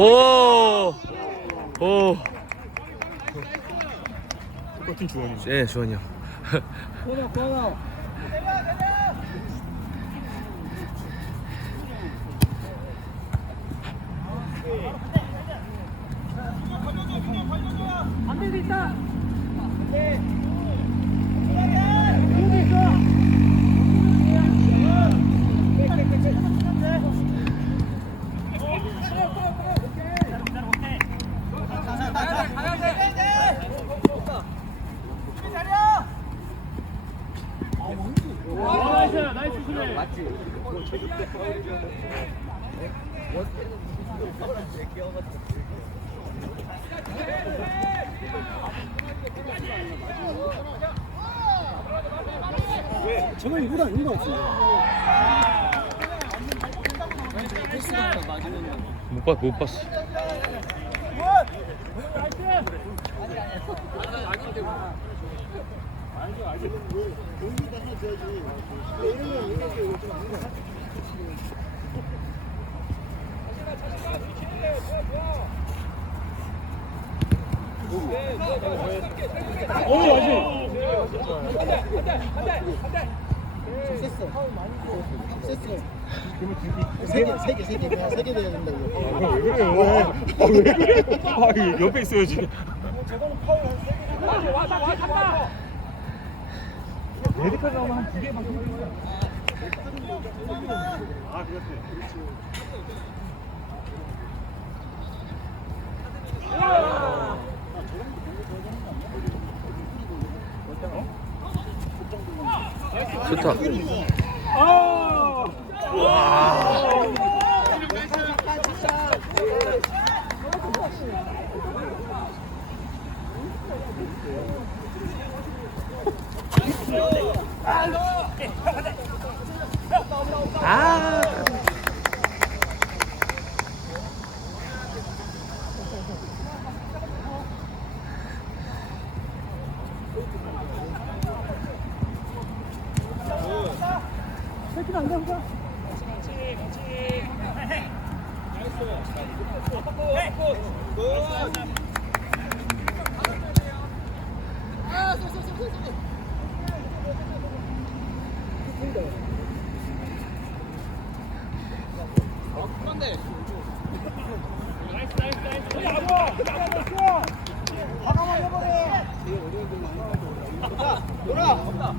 오, 오, 똑같은 주원이. 예, 주원이 형. 코너, 코너. 반대도 있다. 나이스, 나이스 수비. 저는 이보다 의미가 없어. 못 봤, 못 봤어. 어, 맞지. 세개세개세개 그냥 세개 돼야 된다고. 왜 그래? 왜? 아, 왜 그래? 아, 이거 옆에 있어야지. 레드카드 나오면 한두 개만 아, 그렇대. 좋다. 아! 아,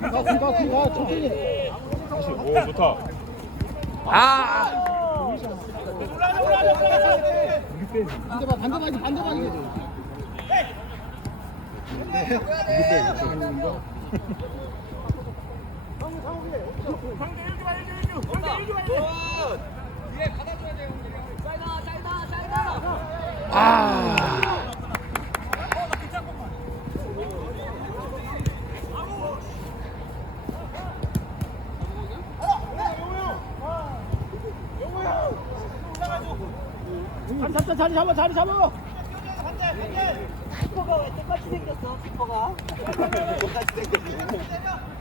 가가가 천천히. 오, 좋다. 아, 반대 봐 반대 봐야지 반대 봐야지. 아. 한 잡자, 자리 잡아, 자리 잡아. 키퍼가 왜 똑같이 생겼어 키퍼가? 똑같이 생겼어.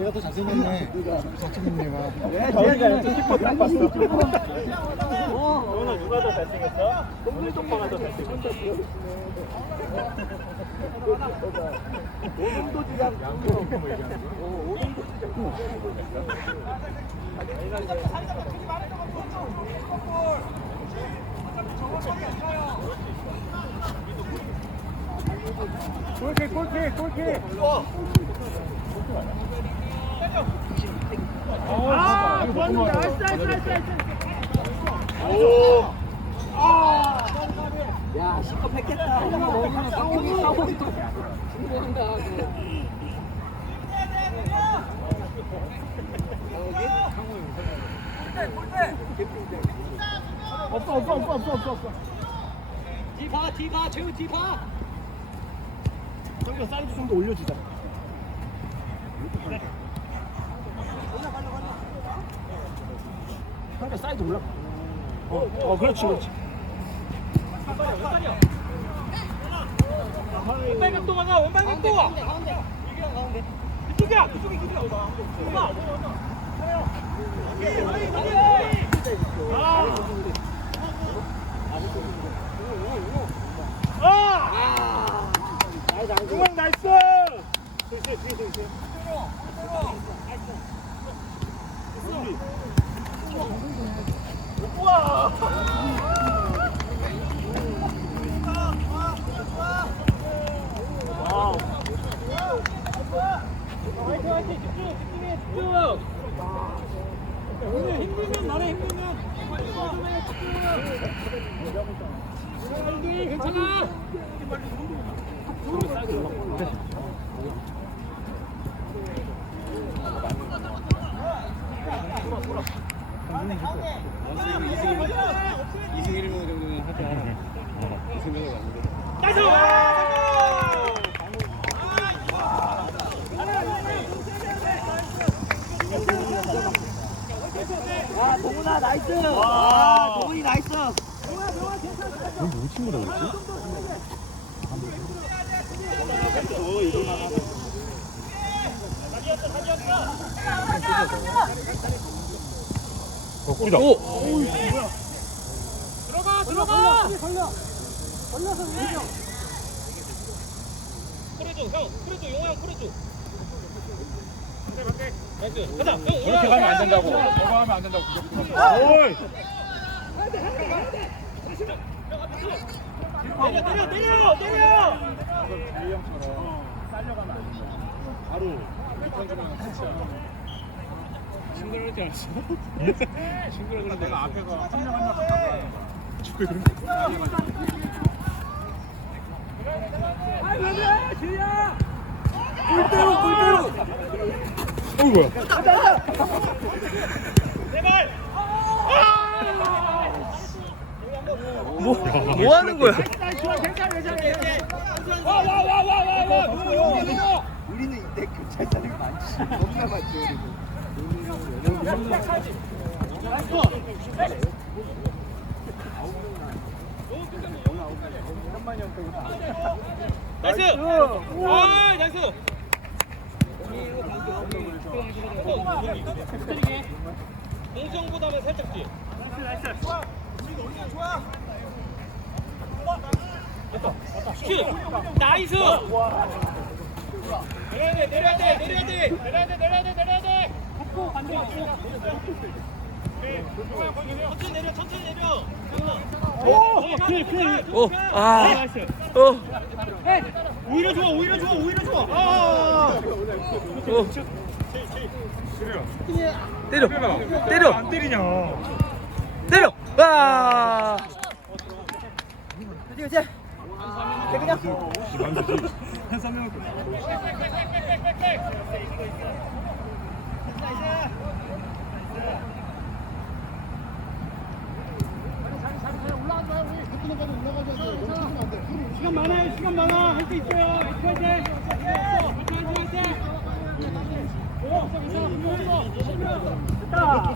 얘가 더 잘생겼네. 사치는 얘가. 키퍼 딱 봤어. 너는 누가 더 잘생겼어? 동물 오빠가 더 잘생겼어. 골킥 골킥 골킥. 아, 좋았는데. 나이스, 나이스, 나이스, 나이스. 야, 실컷 뺏겠다. 먹으면 싸우기 싸우기 또 충분한다. 없어, 없어, 없어, 없어, 없어, 없어. 뒤봐, 뒤봐, 재우 뒤봐. 저기가 사이즈 좀더 올려주자. 그러니까 사이즈 올라. 어, 어, 그렇지, 그렇지. 원발 각도 막아, 원발 각도. 가운데, 가운데. 이기랑 가운데. 이쪽이야, 그쪽이 길이야. 엄마. 아! 아! 중앙 나이스! 와우. 화이팅 화 괜찮아 야, 동훈아 나이스. 와, 동훈이 나이스. 어, 꿀이다. 오! 들어가 들어가 그렇게 가면 안 된다고. 저거 하면 안 된다고. 오이. 내려 내려 내려 내려! 바로 리턴 주면 끝이야. 싱글 할줄 알았어? 싱글 그래 내가 앞에서 한명 한명 갔다 축구에 그런 거 골대로 골대로 어 뭐야? 제발 뭐, 뭐 하는 거야? 나이스 우리는 이때 사는 거 많지. 겁나 많지. 나이스 아 나이스 공정보다는 살짝 뒤에 나이스 좋아 좋아 슛 나이스 내려야 돼 내려야 돼 내려야 돼 내려야 돼 내려야 돼 내려야 돼 반대 천천히 내려 천천히 내려 오 피해 피해 오! 아! 어! 오히려 좋아 오히려 좋아 오히려 좋아 아 어! 때려. 때려! 때려! 안 때리냐? 때려! 아! 한삼명 시간 많아요 시간 많아 할 수 있어요 화이팅 화이팅 화이팅 됐다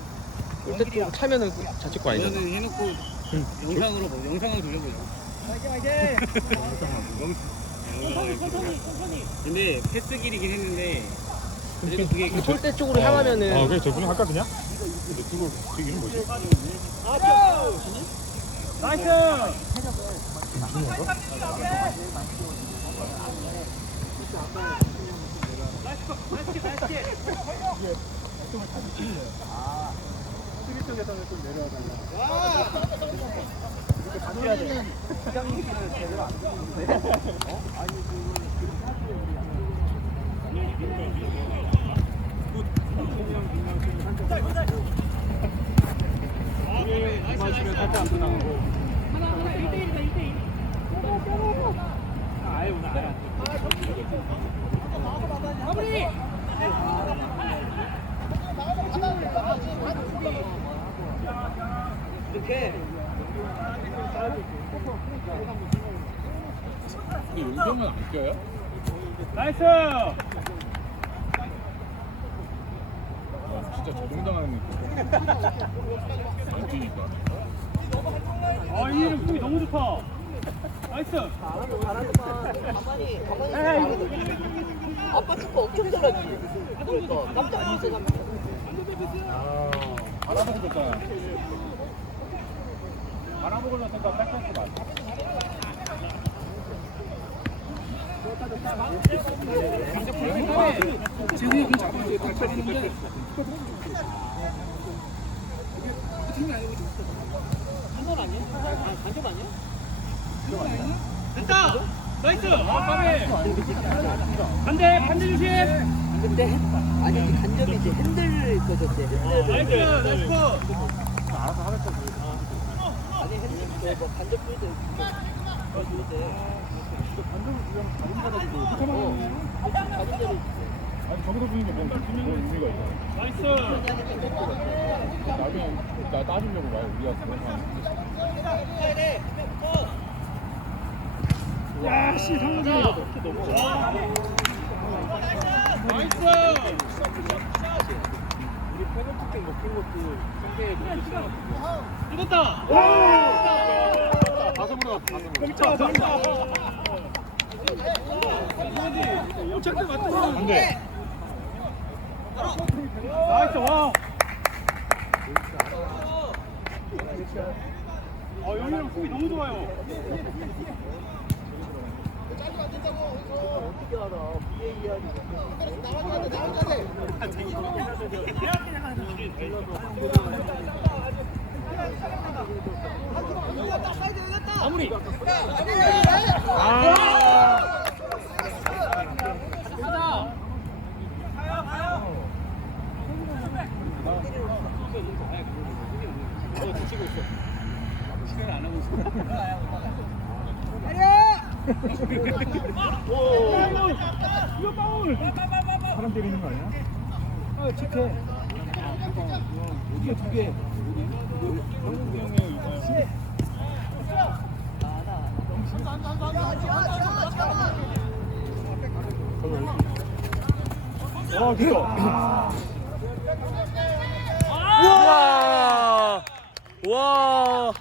골대 쪽으로 차면은 그 자책골 아니잖아. 이거는 해놓고 영상으로 보 영상으로 돌려보자. 천천히 천천히 천천히. 근데 패스 길이긴 했는데 그래도 그게 그 골대 쪽으로 향하면은 아 그래 저분이 할까 그냥? 근데 그거 그 이름 뭐지? 나이스 저희 쪽에서는 좀 내려와달라. 이렇게 반대해야 돼. 시장 얘기를 제대로 안 듣는데. 어? 아니, 아예 오늘 아예 안 돼. 마무리! 근데 용병은 안 껴요? 나이스 아, 진짜 적응당하는 느낌. 안 뛰니까. 아 이름 꿈이 너무 좋다 나이스 아빠 축구 엄청 잘하지. 그러니까 깜짝 놀랐어. 아, 바라보고 줬잖아. 바라 보고 줬으니까 백패스 맞아. 지금 공 잡을 때 발차리는데 됐다 나이스 아 까비 반대 반대 조심 근데 핸- 아니지 간접이지 핸들을 꺼졌대. 핸들을 나이스 나이스 컷 아니 핸들 뭐 간접 필드 그거 돼. 어. 가는 대로 아니 저기서 뭔가 뭐 의미가 있어. 나이스 나중에 나 따지려고 와요. 우리가 야씨 상대 나이스 페널티킥 먹힌 것도 상대의 모습이 찍었다! 가슴으로 가슴으로. 진짜 잘한다. 영창대 맞다 안 돼. 나이스 와. 아, 영희랑 꿈이 너무 좋아요. 어떻게 알아? VAR 마무리. 아. 시간을 안 하고 있어. 이거 파울. 사람 때리는 거 아니야? 아, 체크해. 이게 두 개. 아, 됐어. 와! 와!